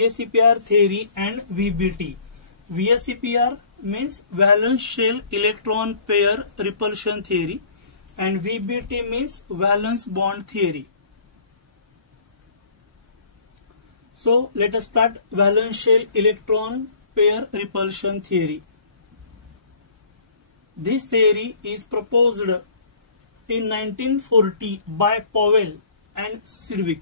VSEPR theory and VBT. VSEPR means valence shell electron pair repulsion theory and VBT means valence bond theory. So let us start valence shell electron pair repulsion theory. This theory is proposed in 1940 by Powell and Sidgwick,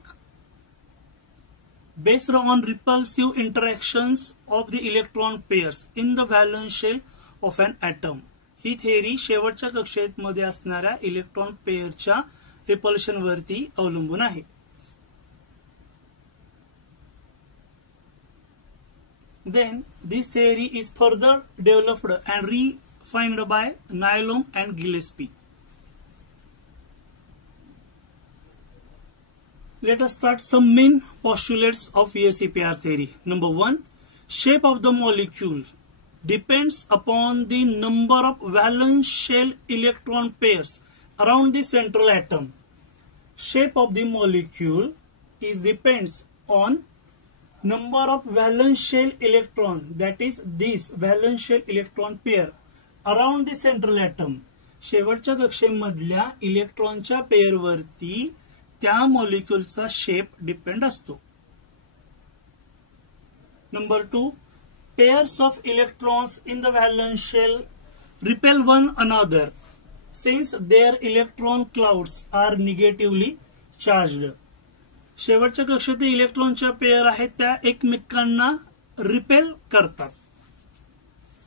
based on repulsive interactions of the electron pairs in the valence shell of an atom. ही थेअरी शेवटच्या कक्षेत मध्ये असणाऱ्या इलेक्ट्रॉन पेअरच्या रिपल्शन वरती अवलंबून आहे. Then this theory is further developed and refined by Nyholm and Gillespie. Let us start some main postulates of VSEPR theory. Number 1, shape of the molecule depends upon the number of valence shell electron pairs around the central atom. Shape of the molecule depends on number of valence shell electron, that is this valence shell electron pair around the central atom. शेवटच्या कक्षेमधल्या इलेक्ट्रॉनच्या पेयर वरती त्या मॉलिक्यूलचा shape depend असतो. नंबर 2, pairs of electrons in the valence shell repel one another since their electron clouds are negatively charged. शेवटच्या कक्षेत इलेक्ट्रॉनच्या पेयर आहेत त्या एकमेकांना रिपेल करतात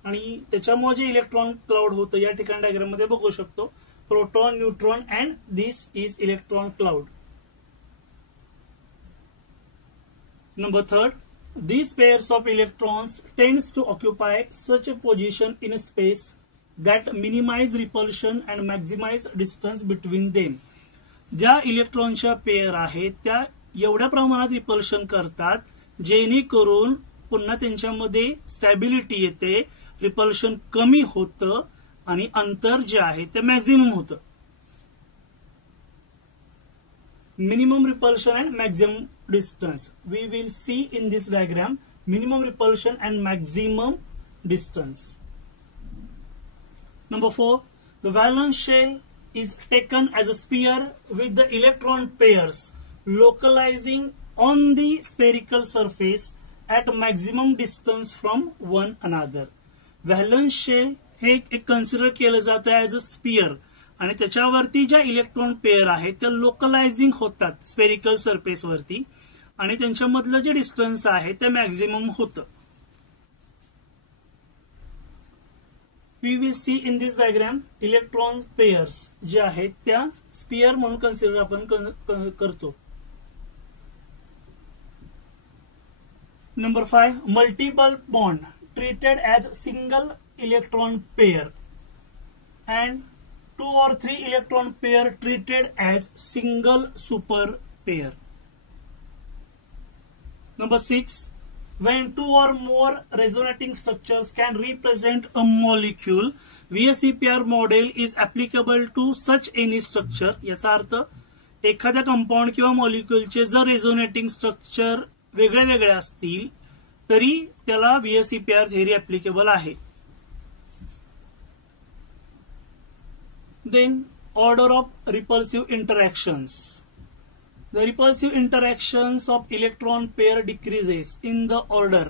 आणि त्याच्यामुळे जे इलेक्ट्रॉन क्लाउड होतं या ठिकाणी डायग्राम मध्ये बघू शकतो. Proton, neutron and this is electron cloud. Number 3, these pairs of electrons tends to occupy such a position in space that minimize repulsion and maximize distance between them. ज्या इलेक्ट्रॉनच्या पेयर आहेत त्या एवढ्या प्रमाणात रिपल्शन करतात जेणेकरून पुन्हा त्यांच्यामध्ये स्टॅबिलिटी येते, रिपल्शन कमी होतं आणि अंतर जे आहे ते मॅक्झिमम होतं. Minimum repulsion and maximum distance. We will see in this diagram minimum repulsion and maximum distance. Number 4, the valence shell is taken as a sphere with the electron pairs localizing on the spherical surface at maximum distance from one another. Valence shell हे consider केलं जातं as a sphere आणि त्याच्यावरती ज्या electron pair आहेत त्या लोकलायझिंग होतात spherical surface वरती आणि त्यांच्यामधलं जे डिस्टन्स आहे ते मॅक्झिमम होतं. We will see in this diagram electron pairs जे आहेत त्या स्पियर म्हणून कन्सिडर आपण करतो. Number 5, multiple bond treated as single electron pair and 2 or 3 electron pair treated as single super pair. Number 6, when 2 or more resonating structures can represent a molecule, VSEPR model is applicable to such any structure. याचा अर्थ एखाद्या कंपाउंड किंवा मॉलिक्यूलचे जर resonating structure वेगळे वेगळे असतील तरी त्याला VSEPR थिअरी ऍप्लिकेबल आहे. Then order of repulsive interactions. The repulsive interactions of electron pair decreases in the order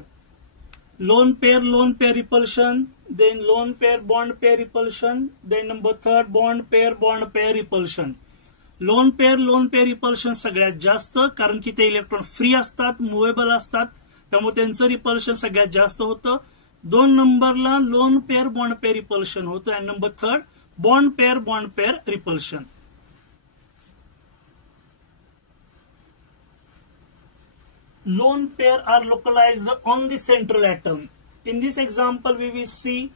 lone pair repulsion, then lone pair bond pair repulsion, then number 3 bond pair repulsion. Lone pair repulsion सगळ्यात जास्त कारण की ते electron free असतात, मुव्हेबल असतात, त्यामुळे त्यांचं रिपल्शन सगळ्यात जास्त होतं. 2 नंबरला loan pair bond pair repulsion होतं आणि नंबर 3 bond pair repulsion. Lone pair are localized on the central atom. In this example, we will see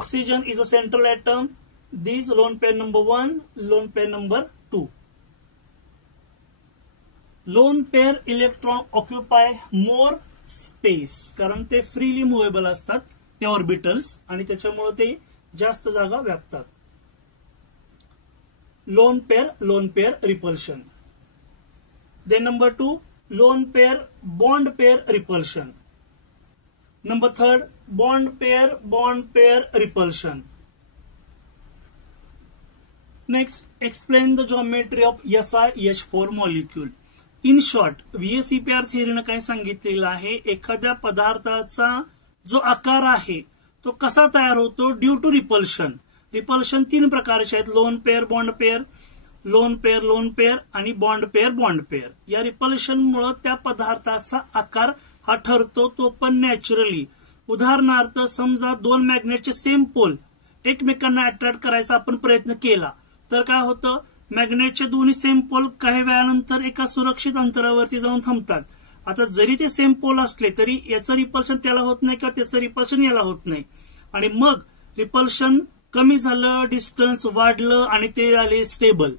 oxygen is a central atom. This lone pair number 1, lone pair number 2. Lone pair electron occupy more space कारण ते freely movable असतात ते ऑर्बिटल्स आणि त्याच्यामुळे ते जास्त जागा व्यापतात. lone pair repulsion. Then number 2, lone pair bond pair repulsion. Number 3, bond pair repulsion. Next, explain the geometry of SiH4 molecule. In short VSEPR थिअरीनं काय सांगितलेलं आहे, एखाद्या पदार्थाचा जो आकार आहे तो कसा तयार होतो ड्यू टू रिपल्शन. रिपल्शन 3 प्रकारचे आहेत, loan pair, bond pair, lone pair आणि बॉन्ड पेअर. या रिपल्शनमुळे त्या पदार्थाचा आकार हा ठरतो, तो पण नॅचरली. उदाहरणार्थ समजा 2 मॅग्नेटचे सेम पोल एकमेकांना अट्रॅक्ट करायचा आपण प्रयत्न केला तर काय होतं, मॅग्नेटचे दोन्ही सेम पोल काही वेळानंतर एका सुरक्षित अंतरावरती जाऊन थांबतात. आता जरी ते सेम पोल असले तरी याचं रिपल्शन त्याला होत नाही किंवा त्याचं रिपल्शन याला होत नाही, आणि मग रिपल्शन कमी झालं, डिस्टन्स वाढलं आणि ते आले स्टेबल,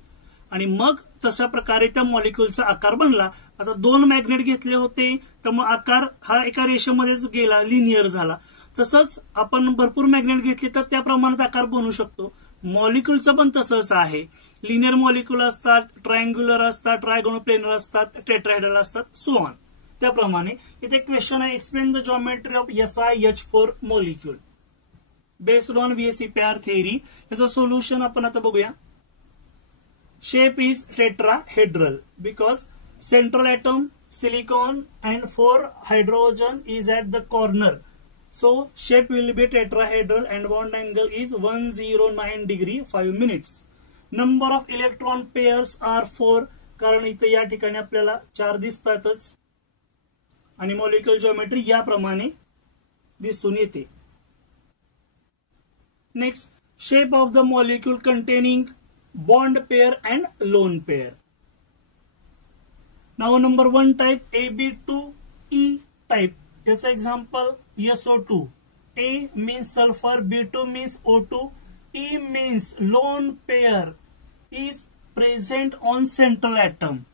आणि मग तशा प्रकारे त्या मॉलिक्युलचा आकार बनला. आता 2 मॅग्नेट घेतले होते तर मग आकार हा एका रेषेमध्येच गेला, लिनियर झाला. तसंच आपण भरपूर मॅग्नेट घेतले तर त्या प्रमाणात आकार बनू शकतो. मॉलिक्युलचं पण तसंच आहे. लिनियर मॉलिक्युल असतात, ट्रायंग्युलर असतात, ट्रायगोनोप्लेनर असतात, टेट्राहेड्रल असतात, सो ऑन. त्याप्रमाणे इथे क्वेश्चन आहे, explain the geometry of SiH4 molecule based on VSEPR theory. याचं सोल्युशन आपण आता बघूया. Shape is tetrahedral because central atom silicon and 4 hydrogen is at the corner. So shape will be tetrahedral and bond angle is 109 degree 5 minutes. Number of electron pairs are 4 कारण इथे या ठिकाणी आपल्याला 4 दिसतातच आणि मॉलिक्युलर जिओमेट्री याप्रमाणे दिसून येते. Next, shape of the molecule containing bond pair and lone pair. Now number 1 type AB2E type. As example SO2. A means sulfur, B2 means O2, E means lone pair is present on central atom.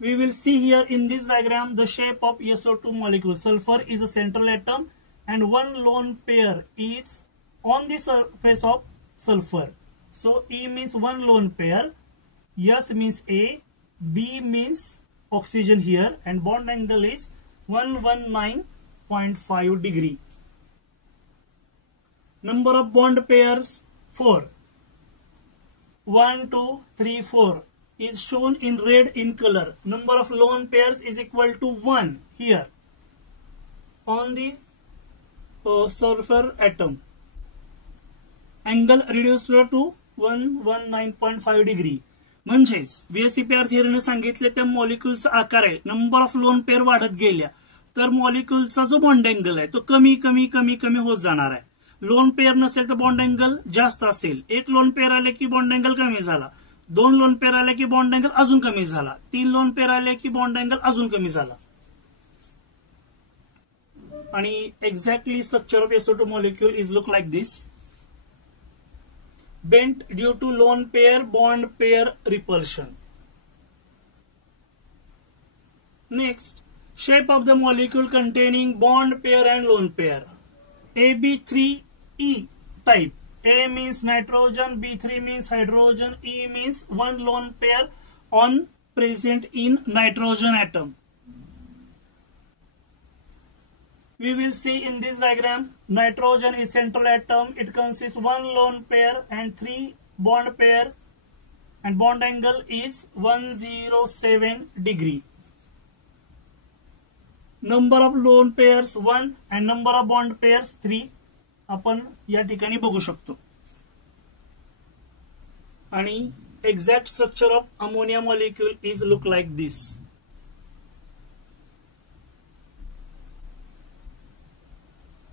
We will see here in this diagram the shape of SO2 molecule. Sulfur is a central atom and one lone pair is on the surface of sulfur. So E means one lone pair, S means A, B means oxygen here, and bond angle is 119.5 degree. Number of bond pairs 4. 1, 2, 3, 4 is shown in red in color. Number of lone pairs is equal to 1 here on the sulfur atom. Angle reduced to 119.5 degree. म्हणजेच VSEPR थिअरीने सांगितले त्या मॉलिक्युलचा आकार आहे, number of lone pair वाढत गेल्या तर मॉलिक्युलचा जो बॉन्ड अँगल आहे तो कमी कमी कमी कमी होत जाणार आहे. लोन पेअर नसेल तर बॉन्ड अँगल जास्त असेल. 1 लोन पेअर आले की बॉन्ड अँगल कमी झाला, 2 लोन पेअर आले की बॉन्ड अँगल अजून कमी झाला, 3 लोन पेअर आले की बॉन्ड अँगल अजून कमी झाला. आणि exactly structure of SO2 molecule is look like this. Bent due to lone pair bond pair repulsion. Next, shape of the molecule containing bond pair and lone pair. AB3E type. A means nitrogen, B3 means hydrogen, E means one lone pair on present in nitrogen atom. We will see in this diagram, nitrogen is central atom. It consists 1 lone pair and 3 bond pair, and bond angle is 107 degree. Number of lone pairs 1 and number of bond pairs 3 आपण या ठिकाणी बघू शकतो. आणि exact structure of ammonia molecule is look like this.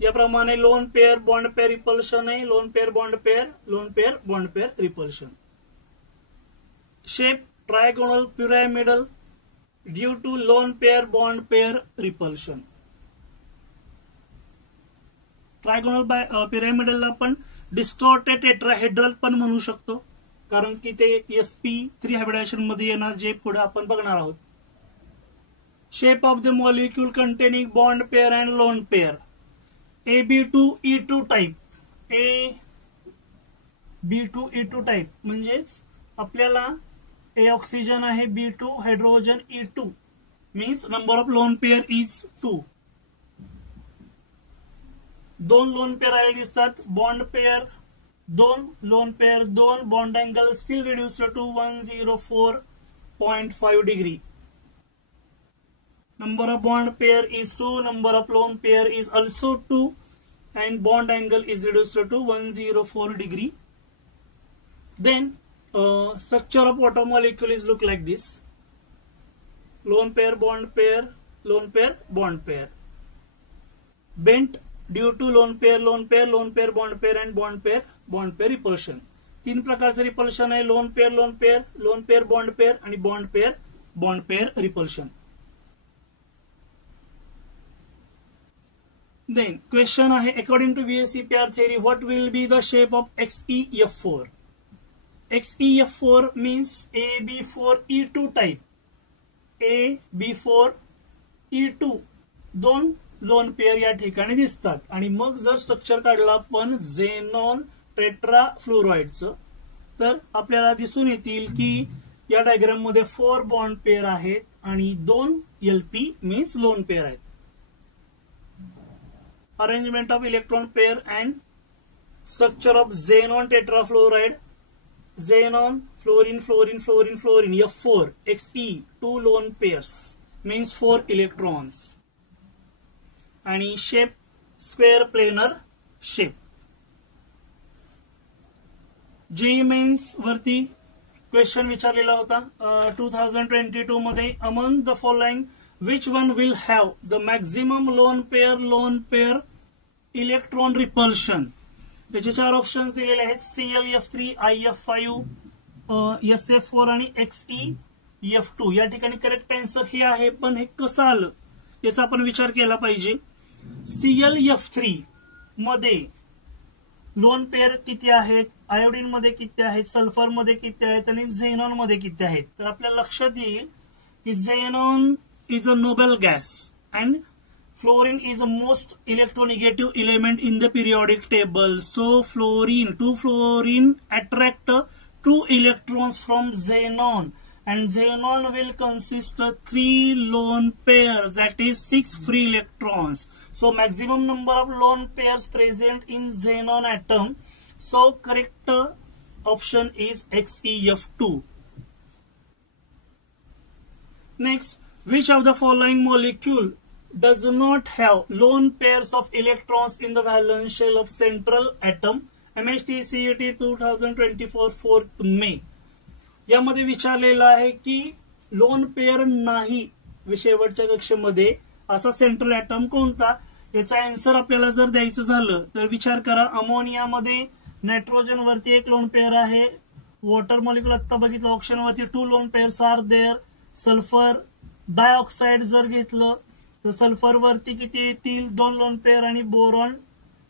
याप्रमाणे lone pair bond pair repulsion आहे, lone pair bond pair, lone pair bond pair repulsion. Shape trigonal pyramidal due to lone pair bond pair repulsion. Trigonal पिरॅमिडलला आपण distorted tetrahedral पण म्हणू शकतो कारण की ते sp3 हायब्रिडायझेशन मध्ये येणार जे पुढे आपण बघणार आहोत. Shape of the molecule containing bond pair and lone pair. AB2E2 type. AB2E2 type म्हणजेच आपल्याला A oxygen आहे B2, hydrogen E2, means number of lone pair is 2. दोन लोन पेअर आले दिसतात, bond pair 2, lone pair 2, bond angle still reduced to 104.5 degree. Number of bond pair is 2, number of lone pair is also 2, and bond angle is reduced to 104 degree. Then structure of water molecule is look like this: lone pair, bond pair, lone pair, bond pair. Bent due to lone pair, lone pair, lone pair, bond pair, and bond pair repulsion. तीन प्रकारचे repulsion आहे: lone pair, lone pair, lone pair bond pair आणि bond pair repulsion. Then question आहे, according to VSEPR theory, what will be the shape of XeF4? XeF4 means AB4E2 type. AB4E2 दोन lone pair या ठिकाणी दिसतात. आणि मग जर स्ट्रक्चर काढलं आपण झेनॉन टेट्राफ्लोराइडचं, तर आपल्याला दिसून येतील की या डायग्राम मध्ये 4 बॉन्ड पेअर आहेत आणि 2 LP मीन्स लोन पेअर आहेत. Arrangement of electron pair and structure of xenon tetrafluoride. Xenon, fluorine, fluorine, fluorine, fluorine. F4, Xe, 2 lone pairs means 4 electrons. आणि shape square planar shape. JEE Mains वरती क्वेश्चन विचारलेला होता 2022 मध्ये. Among the following, which one will have the maximum lone pair electron repulsion? त्याचे 4 ऑप्शन्स दिलेले आहेत: ClF3, IF5, SF4 आणि XeF2. या ठिकाणी करेक्ट आन्सर हे आहे, पण हे कसं आलं याचा आपण विचार केला पाहिजे. ClF3 मध्ये लोन पेअर किती आहेत, आयोडीन मध्ये किती आहेत, सल्फर मध्ये किती आहेत आणि झेनॉन मध्ये किती आहेत. तर आपल्या लक्षात येईल की xenon is a noble gas and fluorine is the most electronegative element in the periodic table. So two fluorine attract 2 electrons from xenon, and xenon will consist of 3 lone pairs, that is 6 free electrons. So maximum number of lone pairs present in xenon atom. So correct option is XeF2. Next, which of the following molecule does not have lone pairs of electrons in the valence shell of central atom? MHT CET 2024 4th May. यामध्ये विचारलेलं आहे की lone pair नाही शेवटच्या कक्षेमध्ये असा central atom कोणता. याचा आन्सर आपल्याला जर द्यायचं झालं तर विचार करा. अमोनियामध्ये नायट्रोजन वरती 1 लोन पेअर आहे, वॉटर मॉलिक्युल आता बघितलं, ऑक्सिजन वरती 2 lone pairs are there. Sulphur dioxide जर घेतलं तर सल्फर वरती किती येतील, 2 लोन पेअर, आणि बोरॉन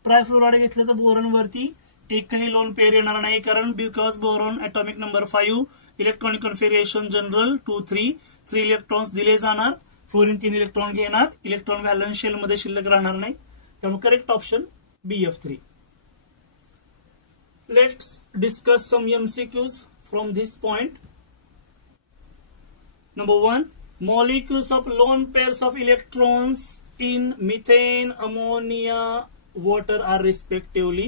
ट्रायफ्लोराइड घेतलं तर बोरॉन वरती एकही लोन पेअर येणार नाही, कारण because boron atomic number 5, electronic configuration general 2 3 electrons दिले जाणार, फ्लोरीन 3 इलेक्ट्रॉन घेणार, इलेक्ट्रॉन व्हॅलन्स शेल मध्ये शिल्लक राहणार नाही. त्यामुळे correct option BF3. Let's discuss some MCQs from this point. Number 1, molecules of lone pairs of electrons in methane, ammonia, water are respectively.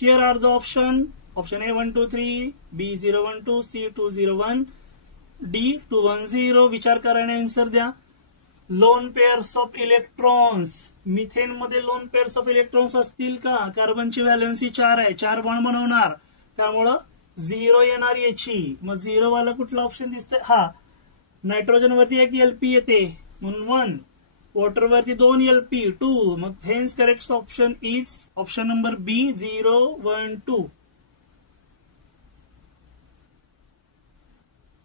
Here are the option A 1 2 3, B 0 1 2, C 2 0 1, D 2 1 0. विचार करा आणि आन्सर द्या. Loan pairs of electrons, methane मध्ये loan pairs of electrons असतील का? कार्बनची व्हॅलन्सी 4 आहे, 4 बॉन्ड बनवणार, त्यामुळं 0 येणार याची. मग 0 वाला कुठला ऑप्शन दिसतंय? हा. नायट्रोजन वरती 1 LP येते म्हणून 1, वॉटर वरती 2 LP 2. मग hence correct option is option number B 0 1 2.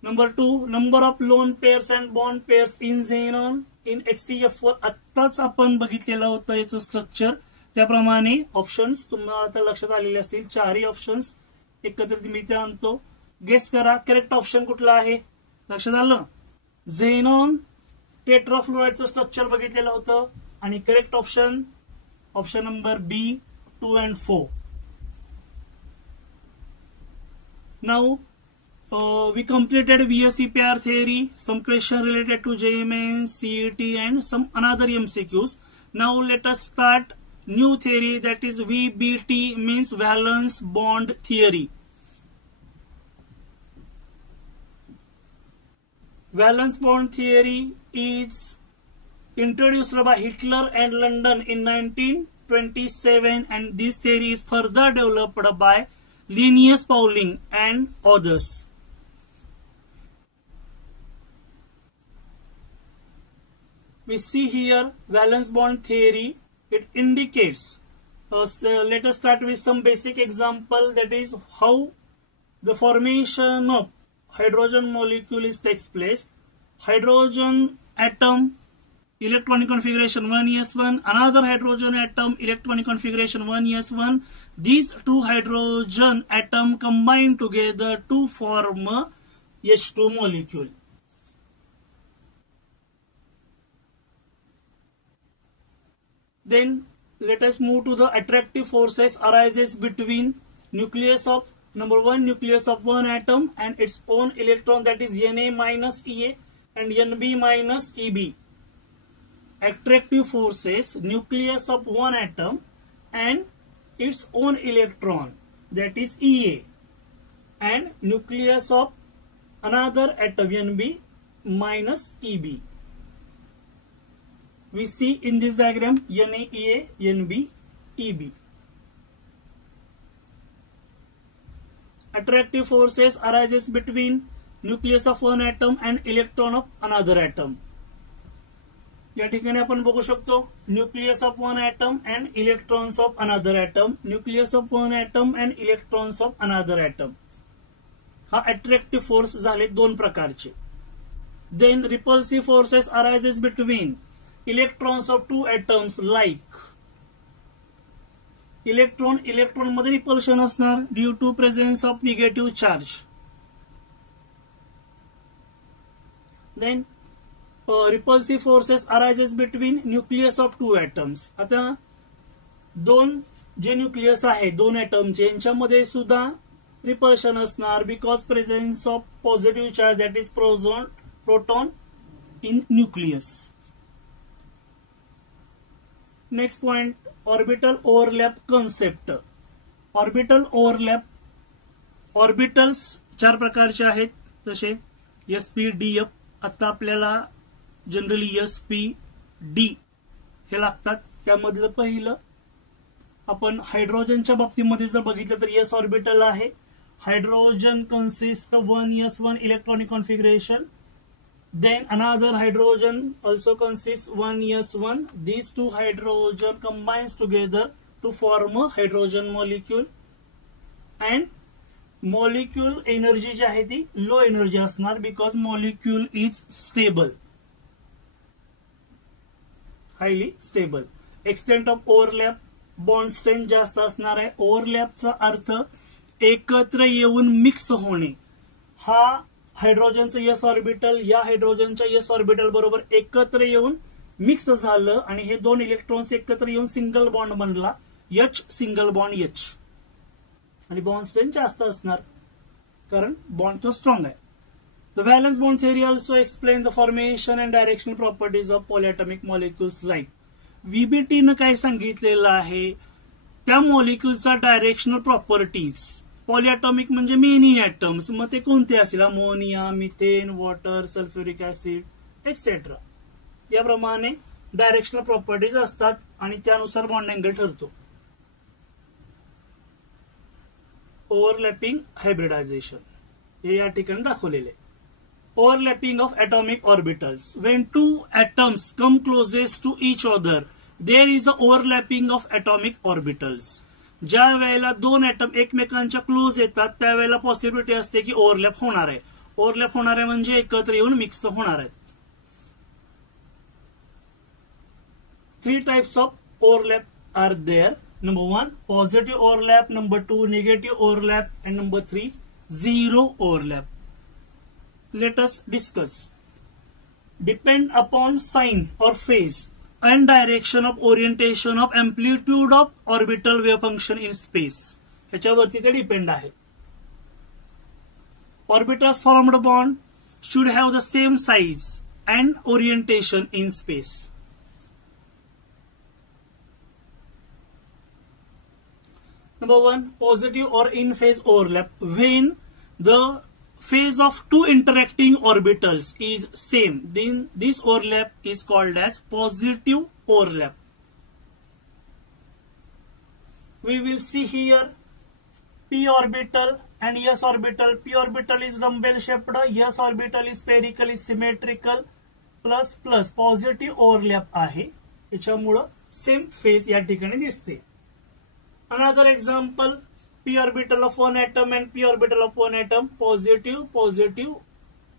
Number 2, number of lone pairs and bond pairs in xenon in XeF4. आत्ताच आपण बघितलेलं होतं याचं स्ट्रक्चर, त्याप्रमाणे ऑप्शन्स तुम्हाला आता लक्षात आलेले असतील. 4ही ऑप्शन्स एकत्रित मी ते आणतो. गेस करा करेक्ट ऑप्शन कुठला आहे. लक्षात आलं? झेनॉन टेट्राफ्लोराइडचं स्ट्रक्चर बघितलेलं होतं आणि करेक्ट ऑप्शन नंबर B 2 and 4. Now we completed VSEPR theory, some question related to JMN, CET and some another MCQs. Now let us start new theory, that is VBT, means valence bond theory. Valence bond theory is introduced by Hitler and London in 1927, and this theory is further developed by Linus Pauling and others. We see here valence bond theory. It indicates, let us start with some basic example, that is how the formation of hydrogen molecule takes place. Hydrogen atom, electronic configuration 1s1, another hydrogen atom, electronic configuration 1s1. These two hydrogen atom combine together to form a H2 molecule. Then let us move to the attractive forces arises between nucleus of number 1, nucleus of one atom and its own electron, that is Na minus Ea and Nb minus Eb. Attractive forces, nucleus of one atom and its own electron, that is Ea, and nucleus of another atom Nb minus Eb. We see in this diagram Na, Ea, Nb, Eb. Attractive forces arises between nucleus of one atom and electron of another atom. या ठिकाणी आपण बघू शकतो nucleus of one atom and electrons of another atom, nucleus of one atom and electrons of another atom. हा attractive force झाले दोन प्रकारचे. Then repulsive forces arises between electrons of two atoms, like electron मध्ये repulsion असणार due to presence of negative charge. देन repulsive forces arises between nucleus of two atoms. आता दोन जे न्यूक्लियस आहे दोन एटमचे यांच्यामध्ये सुद्धा रिपल्शन असणार because presence of positive charge, that is proton in nucleus. Next point, orbital overlap concept. Orbital overlap, orbitals चार प्रकारचे आहेत, जसे sp-df. आता आपल्याला जनरली sp-d हे लागतात. त्यामधलं पहिलं आपण हायड्रोजनच्या बाबतीमध्ये जर बघितलं तर s ऑर्बिटल आहे. Hydrogen consist 1s1 electronic configuration. Then another hydrogen also consists 1s1. These two hydrogen combines together to form a hydrogen molecule. And molecule energy जी आहे ती लो एनर्जी असणार because molecule is stable, highly stable. Extent of overlap, bond strength जास्त असणार आहे. ओव्हरलॅपचा अर्थ एकत्र येऊन मिक्स होणे. हा हायड्रोजनचं एस ऑर्बिटल या हायड्रोजनच्या एस ऑर्बिटल बरोबर एकत्र येऊन मिक्स झालं आणि हे दोन इलेक्ट्रॉन्स एकत्र येऊन सिंगल बॉन्ड बनला, H सिंगल बॉन्ड H. आणि बॉन्ड स्ट्रेंथ जास्त असणार कारण बॉन्ड तो स्ट्रॉंग आहे. The valence bond theory also explains the formation and directional properties of polyatomic molecules like. VBT ने काय सांगितलेलं आहे त्या मॉलिक्यूलचा डायरेक्शनल प्रॉपर्टीज. पॉलिएटॉमिक म्हणजे मेनी ऍटम्स, मग ते कोणते असतील, ammonia, methane, water, sulphuric acid etcetera. याप्रमाणे डायरेक्शनल प्रॉपर्टीज असतात आणि त्यानुसार बॉन्ड अँगल ठरतो. ओव्हरलॅपिंग हायब्रिडायझेशन हे या ठिकाणी दाखवलेले. Overlapping of atomic orbitals. When two atoms come closest to each other, there is a overlapping of atomic orbitals. ज्या वेळेला दोन ऍटम एकमेकांच्या क्लोज येतात त्यावेळेला पॉसिबिलिटी असते की ओव्हरलॅप होणार आहे. ओव्हरलॅप होणार आहे म्हणजे एकत्र येऊन मिक्स होणार आहेत. 3 types of overlap are there. Number 1, positive overlap. Number 2, negative overlap. And number 3, zero overlap. Let us discuss. Depend upon sign or phase and direction of orientation of amplitude of orbital wave function in space. ह्याच्यावरती ते डिपेंड आहे. Orbitals formed bond should have the same size and orientation in space. Number 1, positive or in phase overlap. When the phase of two interacting orbitals is same, then this overlap is called as positive overlap. We will see here p orbital and s orbital. P orbital is dumbbell shaped, s orbital is spherically symmetrical, plus plus positive overlap आहे, याच्यामुळं same phase या ठिकाणी दिसते. Another example, p orbital of one atom and p orbital of one atom, positive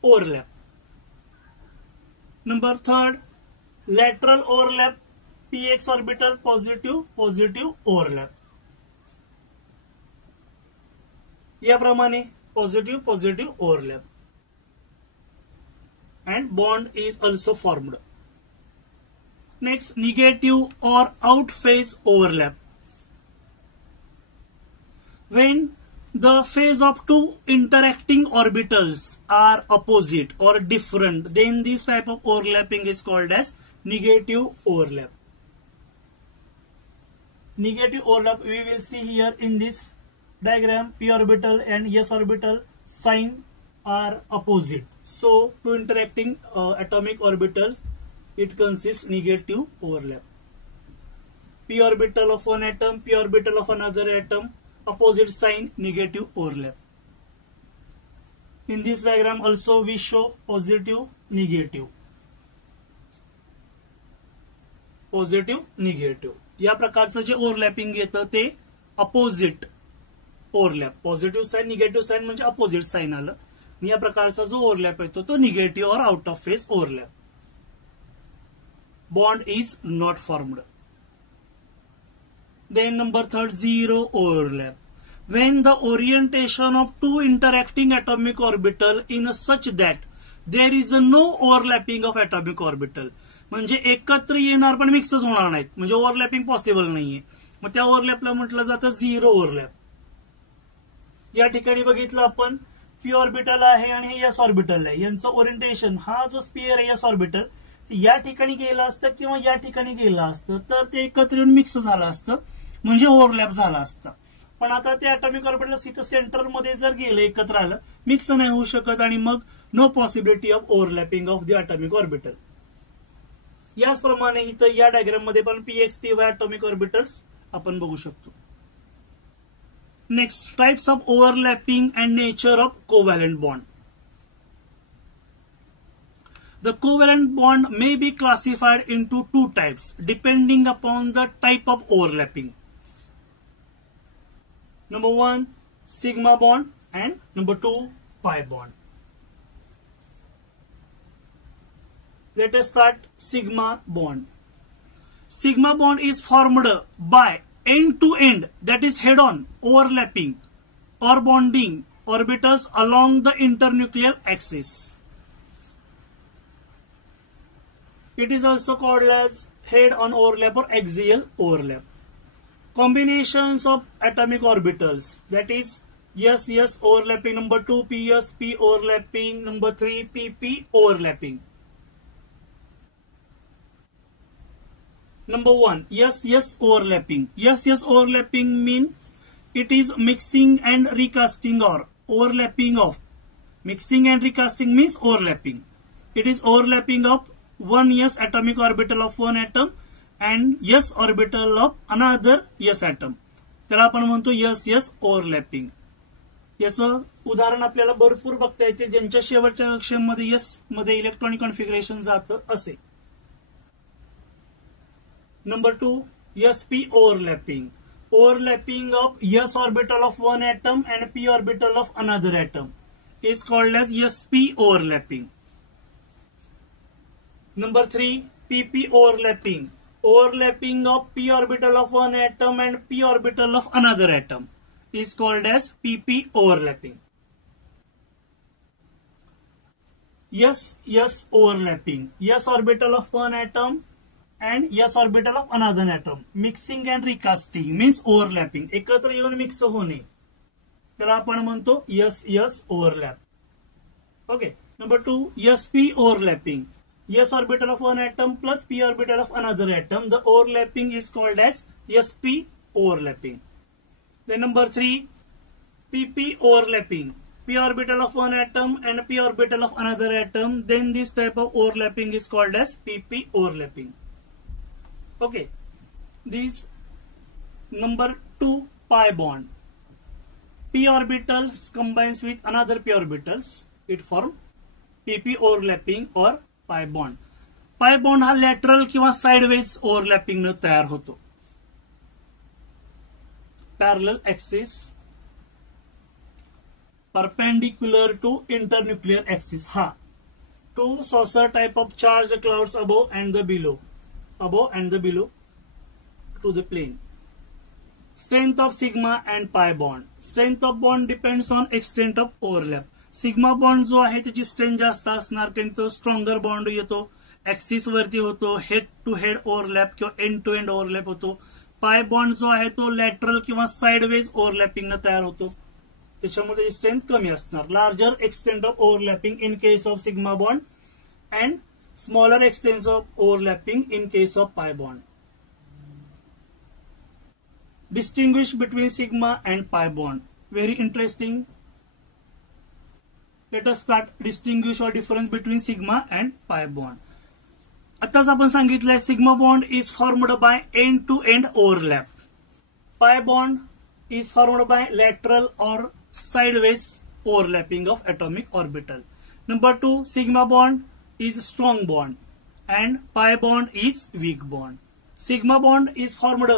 overlap. Number 3, lateral overlap, px orbital, positive overlap. याप्रमाणे positive overlap and bond is also formed. Next, negative or out phase overlap. When the phase of two interacting orbitals are opposite or different, then this type of overlapping is called as negative overlap. Negative overlap we will see here in this diagram. P orbital and s orbital sign are opposite. So, two interacting atomic orbitals, it consists negative overlap. P orbital of one atom, p orbital of another atom, opposite sign, negative overlap. In this diagram also we show positive, negative. या प्रकारचं जे overlapping येतं ते opposite overlap. Positive sign, negative sign म्हणजे opposite sign आलं. या प्रकारचा जो overlap येतो तो negative or out of phase overlap. Bond is not formed. Then number 3, zero overlap. When the orientation of two interacting atomic orbital in such that there is no overlapping of atomic orbital. म्हणजे एकत्र येणार पण मिक्सच होणार नाहीत, म्हणजे overlapping possible नाहीये. मग त्या ओव्हरलॅपला म्हटलं जातं झिरो ओव्हरलॅप. या ठिकाणी बघितलं आपण पी ऑर्बिटल आहे आणि एस ऑर्बिटल आहे, यांचं ओरिएंटेशन, हा जो स्पियर आहे एस ऑर्बिटल या ठिकाणी गेलं असतं किंवा या ठिकाणी गेलं असतं तर ते एकत्र येऊन मिक्स झालं असतं, म्हणजे ओव्हरलॅप झाला असता. पण आता ते अटॉमिक ऑर्बिटल इथं सेंटर मध्ये जर गेलं, एकत्र आलं, मिक्स नाही होऊ शकत आणि मग no possibility of overlapping of the atomic orbital. याचप्रमाणे इथं या डायग्राम मध्ये पण px py अटॉमिक ऑर्बिटल्स आपण बघू शकतो. Next, types of overlapping and nature of covalent bond. The covalent bond may be classified into two types depending upon the type of overlapping. Number 1, sigma bond, and number 2, pi bond. Let us start sigma bond. Sigma bond is formed by end to end, that is head on overlapping or bonding orbitals along the internuclear axis. It is also called as head-on overlap or axial overlap. Combinations of atomic orbitals, that is s overlapping, number 2 ps p overlapping, number 3 pp overlapping. Number 1, s overlapping. S overlapping means it is mixing and recasting or overlapping of. Mixing and recasting means overlapping. It is overlapping of one s atomic orbital of one atom and s orbital of another s atom. त्याला आपण म्हणतो s overlapping. याचं उदाहरण आपल्याला भरपूर बघता येते, ज्यांच्या शेवटच्या कक्षेमध्ये s मध्ये इलेक्ट्रॉनिक कॉन्फिगरेशन जातं असे. नंबर 2, sp overlapping. Overlapping of s orbital of one atom and p orbital of another atom is called as sp overlapping. Number 3, pp overlapping. Overlapping of p orbital of one atom and p orbital of another atom is called as pp overlapping. S overlapping. S orbital of one atom and s orbital of another atom. Mixing and recasting means overlapping. एकत्र येऊन मिक्स होणे, त्याला आपण म्हणतो s overlap. Okay. Number 2, sp overlapping. S orbital of one atom plus p orbital of another atom. The overlapping is called as sp overlapping. Then number 3, pp overlapping. P orbital of one atom and p orbital of another atom. Then this type of overlapping is called as pp overlapping. Okay. This number 2, pi bond. P orbitals combines with another p orbitals. It form pp overlapping or pi bond. Pi bond हा लॅटरल किंवा sideways overlapping न तयार होतो. Parallel axis perpendicular to internuclear axis. Ha. 2 saucer type of charged clouds above and the below to the plane. Strength of sigma and pi bond. Strength of bond depends on extent of overlap. Sigma bond जो आहे त्याची स्ट्रेंथ जास्त असणार कारण तो stronger bond येतो, ऍक्सिस वरती होतो, हेड टू हेड ओव्हरलॅप किंवा एंड टू एंड ओव्हरलॅप होतो. पाय बॉन्ड जो आहे तो लॅटरल किंवा साइडवेज ओव्हरलॅपिंग न तयार होतो, त्याच्यामध्ये स्ट्रेंथ कमी असणार. Larger extent of overlapping in case of sigma bond and smaller extent of overlapping in case of pi bond. Distinguish between sigma and pi bond. Very interesting. Let us start distinguish or difference between sigma and pi bond. आताच आपण सांगितलंय sigma bond is formed by end to end overlap. Pi bond is formed by lateral or sideways overlapping of atomic orbital. Number 2, sigma bond is strong bond and pi bond is weak bond. Sigma bond is formed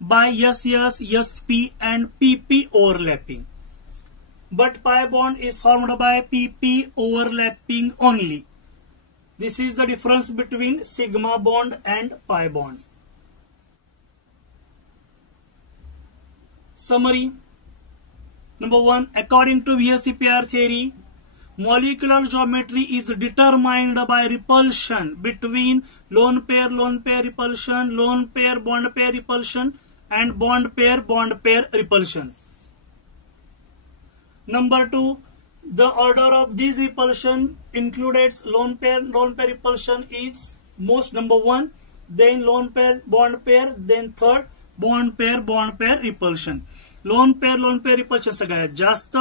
by SS, SP and PP overlapping. But pi bond is formed by PP overlapping only. This is the difference between sigma bond and pi bond. Summary. Number 1, according to VSEPR theory, molecular geometry is determined by repulsion between lone pair repulsion, lone pair repulsion and bond pair repulsion. Number 2, the order of these repulsion includes lone pair repulsion is most number 1, then lone pair bond pair, then third bond pair repulsion. Lone pair repulsion सगळ्यात जास्त,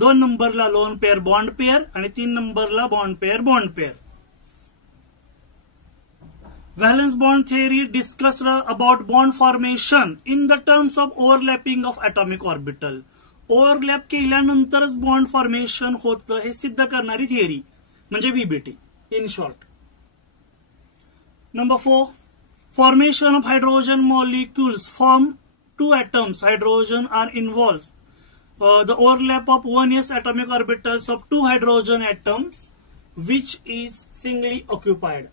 2 नंबरला loan pair bond pair आणि 3 नंबरला bond pair. Valence bond theory discussed about bond formation in the terms of overlapping of atomic orbital. Overlap केल्यानंतरच bond formation होतं हे सिद्ध करणारी थिअरी म्हणजे VBT in short. Number 4, formation of hydrogen molecules form 2 atoms hydrogen are involved. The overlap of 1s atomic orbitals of 2 hydrogen atoms which is singly occupied.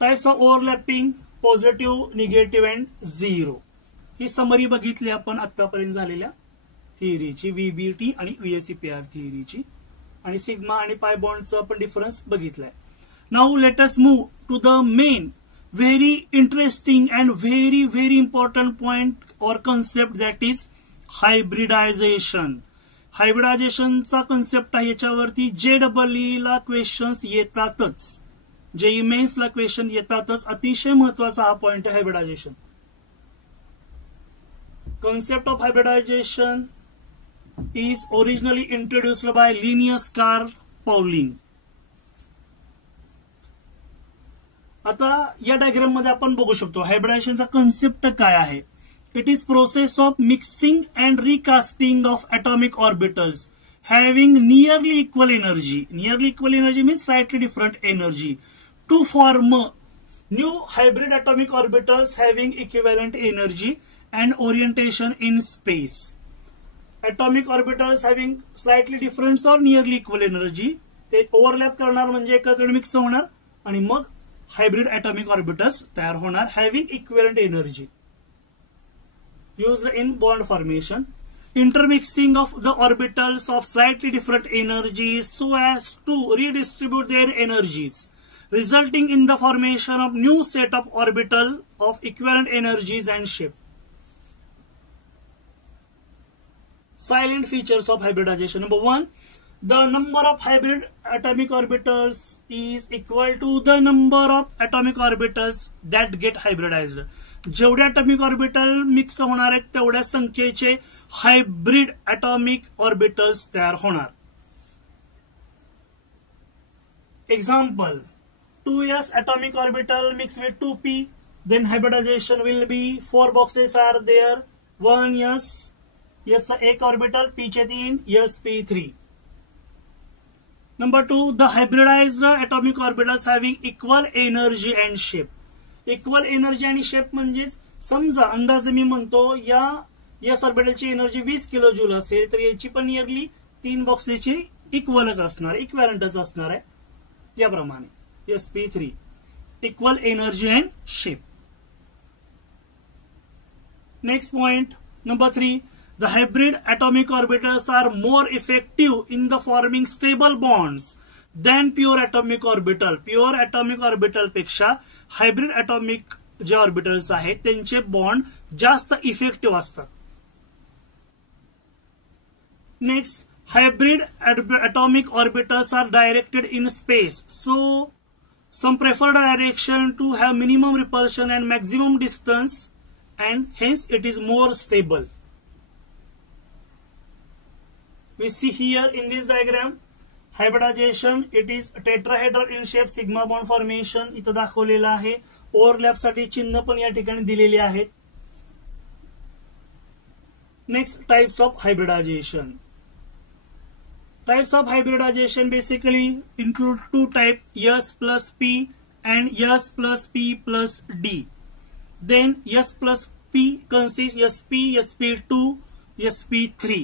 Types of overlapping positive, negative and zero. ही समरी बघितली आपण आतापर्यंत झालेल्या थिअरीची, व्हीबीटी आणि व्हीएसईपीआर थिअरीची, आणि सिग्मा आणि पाय बॉन्डचा आपण डिफरन्स बघितलाय. Now let us move to the main very interesting and very important point or concept, that is hybridization. हायब्रिडायझेशनचा कन्सेप्ट आहे, याच्यावरती JEE ला क्वेश्चन्स येतातच, JEE मेन्स ला क्वेश्चन येतातच. अतिशय महत्वाचा हा पॉइंट आहे hybridization. Concept of hybridization is originally introduced by Linus Carl Pauling. आता या डायग्राम मध्ये आपण बघू शकतो हायब्रिडायझेशनचा कन्सेप्ट काय आहे. It is process of mixing and recasting of atomic orbitals having nearly equal energy. Nearly equal energy means slightly different energy to form new hybrid atomic orbitals having equivalent energy and orientation in space. Atomic orbitals having slightly different or nearly equal energy, ते ओव्हरलॅप करणार म्हणजे एकत्र मिक्स होणार आणि मग hybrid atomic orbitals तयार होणार having equivalent energy. Used in bond formation. Intermixing of the orbitals of slightly different energies so as to redistribute their energies, resulting in the formation of new set of orbital of equivalent energies and shape. Silent features of hybridization. Number 1, the number of hybrid atomic orbitals is equal to the number of atomic orbitals that get hybridized. जेवढे atomic orbital mix होणार आहेत तेवढ्या संख्येचे hybrid atomic orbitals तयार होणार. Example, 2s atomic orbital mixed with 2p, then hybridization will be 4 boxes are there, 1s, s एक orbital, p चे 3, sp3. Number 2, the hybridized atomic orbitals having equal energy and shape. Equal energy आणि shape म्हणजे समजा अंदाजे मी म्हणतो या s ऑर्बिटलची एनर्जी 20 kilo joule असेल तर याची पण नियरली 3 बॉक्सेसची इक्वलच असणार, इक्विव्हॅलंटच असणार आहे. याप्रमाणे sp3 equal energy and shape. Next point, number 3, the hybrid atomic orbitals are more effective in the forming stable bonds than pure atomic orbital. Pure atomic orbital पेक्षा hybrid atomic जे ऑर्बिटल्स आहेत त्यांचे बॉन्ड जास्त इफेक्टिव्ह असतात. Next, hybrid atomic orbitals are directed in space, so some prefer the direction to have minimum repulsion and maximum distance, and hence it is more stable. We see here in this diagram hybridization, it is tetrahedral in shape, sigma bond formation इथं दाखवलेला आहे. ओव्हरलॅप साठी चिन्ह पण या ठिकाणी दिलेले आहेत. Next, types of hybridisation. Types of hybridization basically include 2 types, S plus P and S plus P plus D. Then S plus P consists SP, SP2, SP3.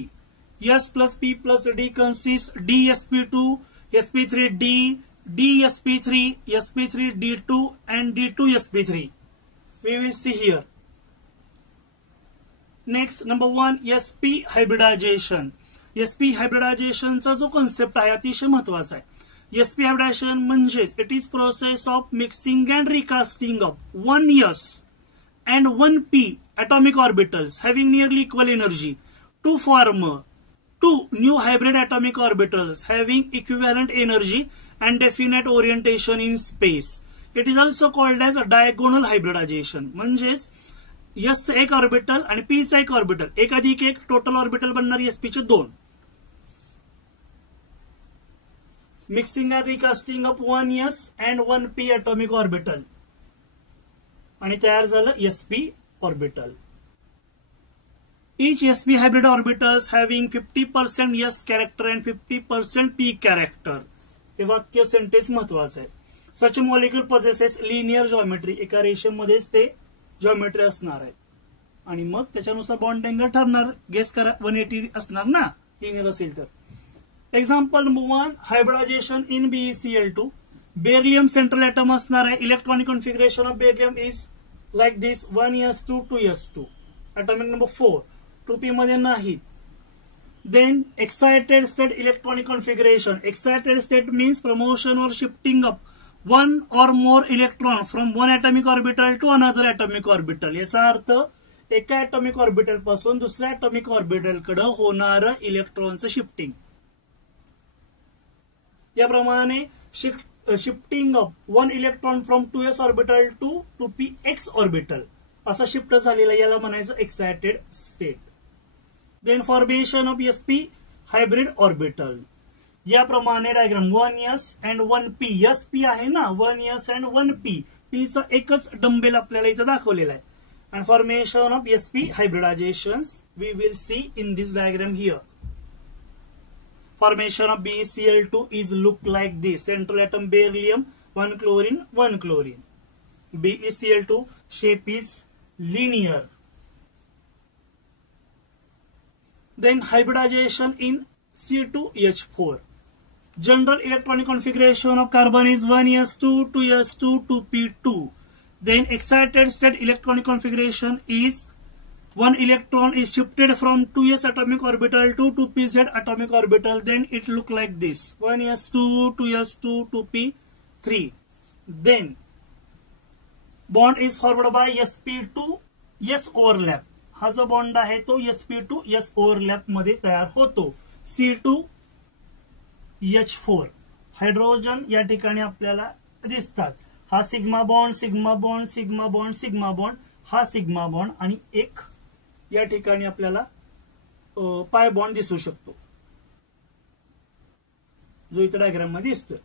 S plus P plus D consists D SP2, SP3D, D SP3, SP3 D2 and D2 SP3. We will see here. Next, number 1, SP hybridization. SP हायब्रिडायझेशनचा जो concept आहे अतिशय महत्वाचा आहे. SP hybridization म्हणजेच it is process of mixing and recasting of 1s and 1p atomic orbitals having nearly equal energy to form 2 new hybrid atomic orbitals having equivalent energy and definite orientation in space. It is also called as a diagonal hybridization. म्हणजेच s एक ऑर्बिटल आणि p चा एक ऑर्बिटल, एक अधिक एक total orbital बनणार sp चे 2. Mixing and recasting of 1s and 1p atomic orbital आणि तयार झालं sp orbital. Each sp hybrid orbitals having 50% s character and 50% p character. हे वाक्य सेंटेन्स महत्वाचं आहे. Such a molecule possesses linear geometry. एका रेषेमध्येच ते जॉमेट्री असणार आहे आणि मग त्याच्यानुसार बॉन्ड अँगल ठरणार. गेस करा, 180 असणार ना लिनियर असेल तर. Example number 1, hybridization in BeCl2. Beryllium central atom असणार आहे. Electronic configuration of beryllium is like this, 1s2 2s2. Atomic number 4 2p मध्ये नाहीत. Then excited state electronic configuration. Excited state means promotion और shifting up one or more electron from one atomic orbital to another atomic orbital. याचा अर्थ एका atomic orbital पासून दुसऱ्या atomic orbital कडे होणारं इलेक्ट्रॉनचं शिफ्टिंग. याप्रमाणे shifting of 1 electron from 2s orbital to 2px orbital असं शिफ्ट झालेलं याला म्हणायचं excited state. Then formation of sp hybrid orbital. याप्रमाणे diagram 1s and 1p, sp आहे ना, 1s and 1p, p चा एकच डंबेल आपल्याला इथं दाखवलेला आहे. And formation of sp hybridizations we will see in this diagram here. Formation of BeCl2 is look like this. Central atom beryllium, 1 chlorine, 1 chlorine. BeCl2 shape is linear. Then hybridization in C2H4. General electronic configuration of carbon is 1s2, 2s2, 2p2. Then excited state electronic configuration is 1 electron is shifted from 2s atomic orbital to 2pz atomic orbital. Then it look like this, 1s2, 2s2, 2p3. Then bond is formed by sp2 s overlap. हा जो बॉन्ड आहे तो sp2 s overlap मध्ये तयार होतो. C2 H4 hydrogen या ठिकाणी आपल्याला दिसतात. हा sigma bond sigma bond sigma bond sigma bond, हा सिग्मा बॉन्ड आणि एक या ठिकाणी आपल्याला पाय बॉन्ड दिसू शकतो, जो इथं डायग्राम मध्ये दिसतोय.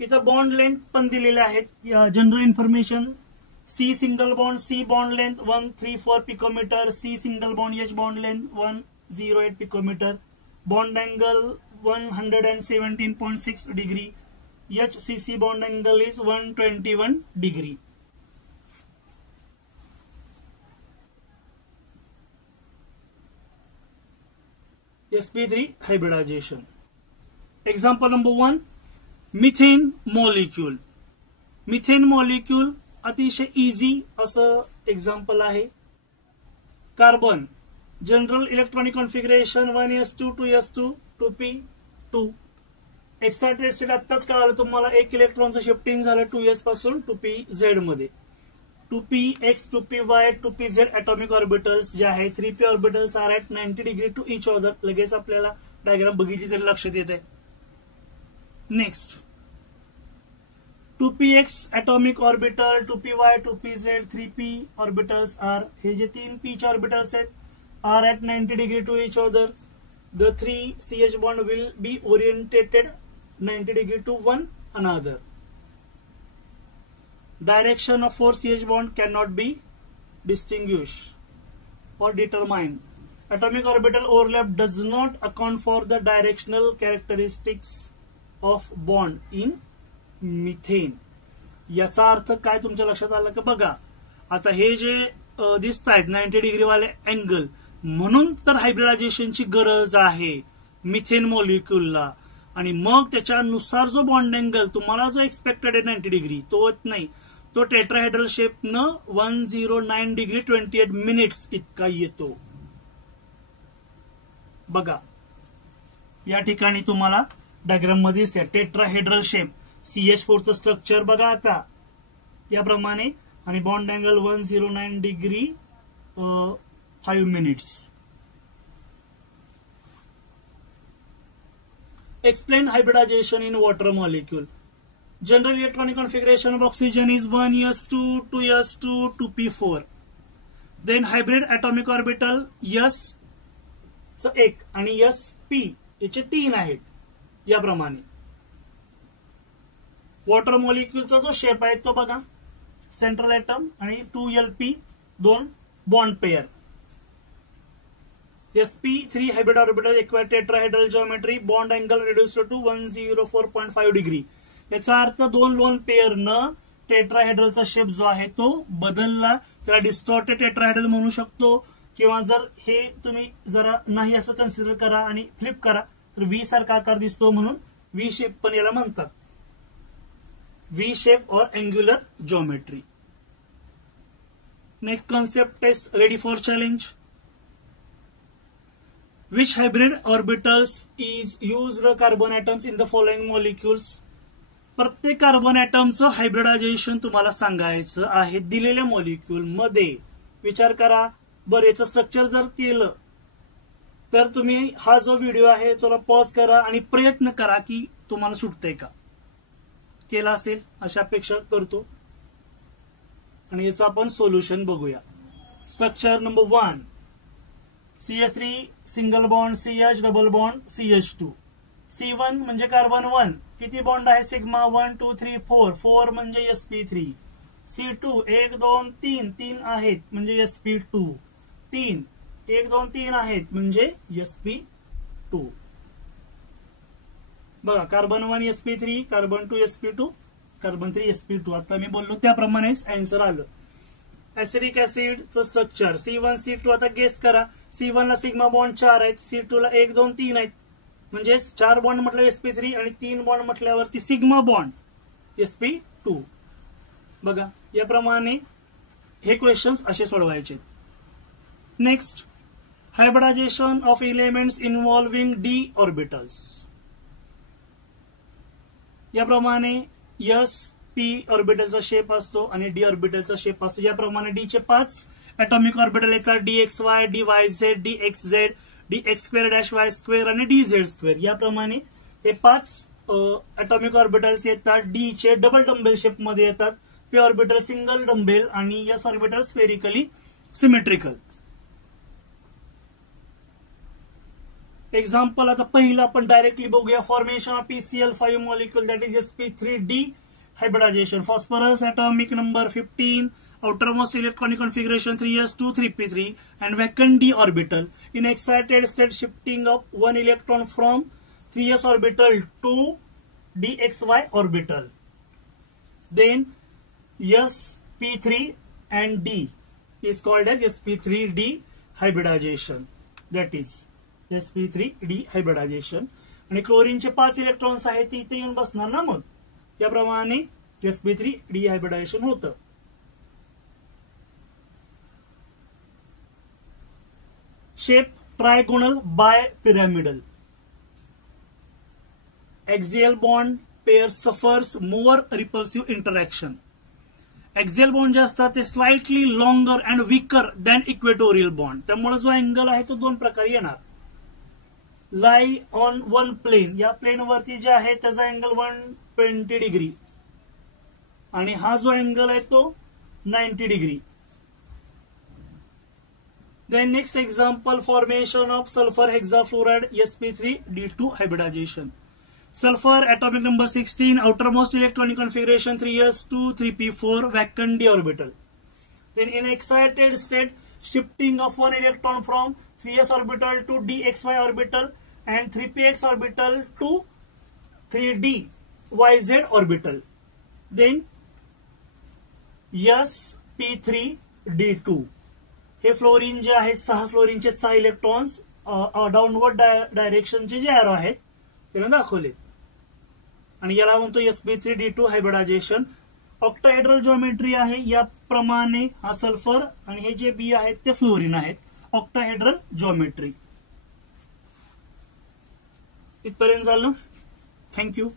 इथं बॉन्ड लेंथ पण दिलेले आहेत. General information C single bond, C bond length 134 picometre, C single bond, H bond length 108 picometre, bond angle 117.6 degree, HCC bond angle is 121 degree. sp3 hybridization. Example number 1, methane molecule. Methane molecule अतिशय इझी असं एक्झाम्पल आहे. Carbon general electronic configuration 1s2 2s2 2p2. Excited state आत्ताच कळालं तुम्हाला, एक इलेक्ट्रॉनचं शिफ्टिंग झालं 2s पासून 2pz मध्ये. 2px 2py 2pz atomic orbitals जे आहे 3p orbitals are at 90 degree to each other. लगेच आपल्याला डायग्राम बघितली तरी लक्षात येत आहे. Next 2px atomic orbital 2py 2pz 3p orbitals are, हे जे 3p चे ऑर्बिटल्स आहेत are at 90 degree to each other. The 3 CH bond will be orientated 90 degree to one another. Direction of 4 CH bond cannot be distinguished or determined. Atomic orbital overlap does not account for the directional characteristics of bond in methane. याचा अर्थ काय तुमच्या लक्षात आलं का? बघा आता हे जे दिसत आहेत 90 डिग्री वाले अँगल, म्हणून तर हायब्रिडायझेशनची गरज आहे मिथेन मॉलिक्युलला. आणि मग त्याच्यानुसार जो बॉन्ड अँगल तुम्हाला जो एक्सपेक्टेड आहे 90 डिग्री तो होत नाही, तो टेट्राहेड्रल शेप न 109 डिग्री 28 मिनिट्स इतका येतो. बघा या ठिकाणी तुम्हाला डायग्राम मध्ये दिसते टेट्राहेड्रल शेप. CH4 चं स्ट्रक्चर बघा आता याप्रमाणे, आणि बॉन्ड अँगल 109 डिग्री 5 minutes. Explain hybridization in water molecule. General electronic configuration of oxygen is 1s2 2s2 2p4. Then hybrid atomic orbital s च एक आणि sp याचे 3 आहेत याप्रमाणे. वॉटर मॉलिक्युलचा जो शेप आहे तो बघा, सेंट्रल एटम आणि 2lp 2 bond pair. sp3 hybrid orbital equal tetrahedral geometry, bond angle reduced to 104.5 degree. याचा अर्थ 2 लोन पेयर न टेट्राहेड्रलचा शेप जो आहे तो बदलला, त्याला डिस्टॉर्टेड टेट्राहेड्रल म्हणू शकतो. किंवा जर हे तुम्ही जरा नाही असं कन्सिडर करा आणि फ्लिप करा तर व्ही सारखा आकार दिसतो, म्हणून व्ही शेप पण याला म्हणतात. V shape or angular geometry. Next concept test, ready for challenge. Which hybrid orbitals is used carbon atoms in the following molecules? प्रत्येक कार्बन ॲटमचं हायब्रिडायझेशन तुम्हाला सांगायचं आहे दिलेल्या मॉलिक्यूल मध्ये. विचार करा बरं, याचं स्ट्रक्चर जर केलं तर तुम्ही हा जो व्हिडिओ आहे तो पॉज करा आणि प्रयत्न करा की तुम्हाला सुटतंय का. केला असेल अशा अपेक्षा करतो, आणि याचं आपण सोल्युशन बघूया. Structure number 1, CH3 single bond CH double bond CH2. C1 म्हणजे कार्बन 1, किती बॉन्ड आहे सिग्मा 1 2 3 4, 4 म्हणजे sp3. C2 1 2 3, 3 आहेत म्हणजे sp2. 3 1 2 3 आहेत म्हणजे sp2. बघा कार्बन 1 sp3, कार्बन 2 sp2, कार्बन 3 sp2. आता मी बोललो त्याप्रमाणेच आन्सर आलं. ऍसिडिक ऍसिडचं स्ट्रक्चर C1 C2. आता गेस करा, C1 ला सिग्मा बॉन्ड 4 आहेत, C2 ला 1 2 3 आहेत, म्हणजे 4 बॉन्ड म्हटलं sp3 आणि 3 बॉन्ड म्हटल्यावरती सिग्मा बॉन्ड sp2. बघा याप्रमाणे हे क्वेश्चन्स असे सोडवायचे. Next, hybridisation of elements involving d orbitals. याप्रमाणे sp ऑर्बिटलचा शेप असतो आणि d ऑर्बिटलचा शेप असतो. याप्रमाणे d चे 5 ऍटॉमिक ऑर्बिटल येतात, dxy dyz dxz dx² -y square आणि dz स्क्वेअर याप्रमाणे हे 5 atomic ऑर्बिटल्स येतात. डी चे डबल डंबेल शेप मध्ये येतात, पी ऑर्बिटल सिंगल डंबेल आणि S orbital spherically symmetrical. Example आता पहिलं आपण डायरेक्टली बघूया. Formation of PCl5 molecule that is sp3d hybridization. Phosphorus atomic number 15, outermost electronic configuration 3s2 3p3 and vacant d orbital. In excited state, shifting of one electron from 3s orbital to dxy orbital. Then sp3 and d is called as sp3d hybridization. That is sp3d hybridization. आणि क्लोरीनचे 5 इलेक्ट्रॉन्स आहेत ते इथे येऊन बसणार ना, मग याप्रमाणे sp3d hybridization होतं. Shape trigonal bipyramidal. Axial bond pair suffers more repulsive interaction. Axial bond जे असतात ते slightly longer and weaker than equatorial bond. त्यामुळे जो अँगल आहे तो 2 प्रकारे येणार. लाई ऑन वन प्लेन, या प्लेन वरती जे आहे त्याचा अँगल 120 डिग्री आणि हा जो अँगल आहे तो 90 degree. Then next example, formation of sulphur hexafluoride sp3d2 hybridisation. Sulphur atomic number 16, outermost electronic configuration 3s2 3p4, vacant d orbital. Then in excited state, shifting of one electron from 3s orbital to dxy orbital and 3px orbital to 3dyz orbital. Then sp3d2 हे फ्लोरीन जे आहे 6 फ्लोरीनचे 6 electrons downward डायरेक्शनचे जे एरो आहेत त्याने दाखवले आणि याला म्हणतो sp3d2 hybridisation. Octahedral geometry आहे, याप्रमाणे हा सल्फर आणि हे जे बी आहेत ते फ्लोरीन आहेत. Octahedral geometry. इथपर्यंत झालं. थँक्यू.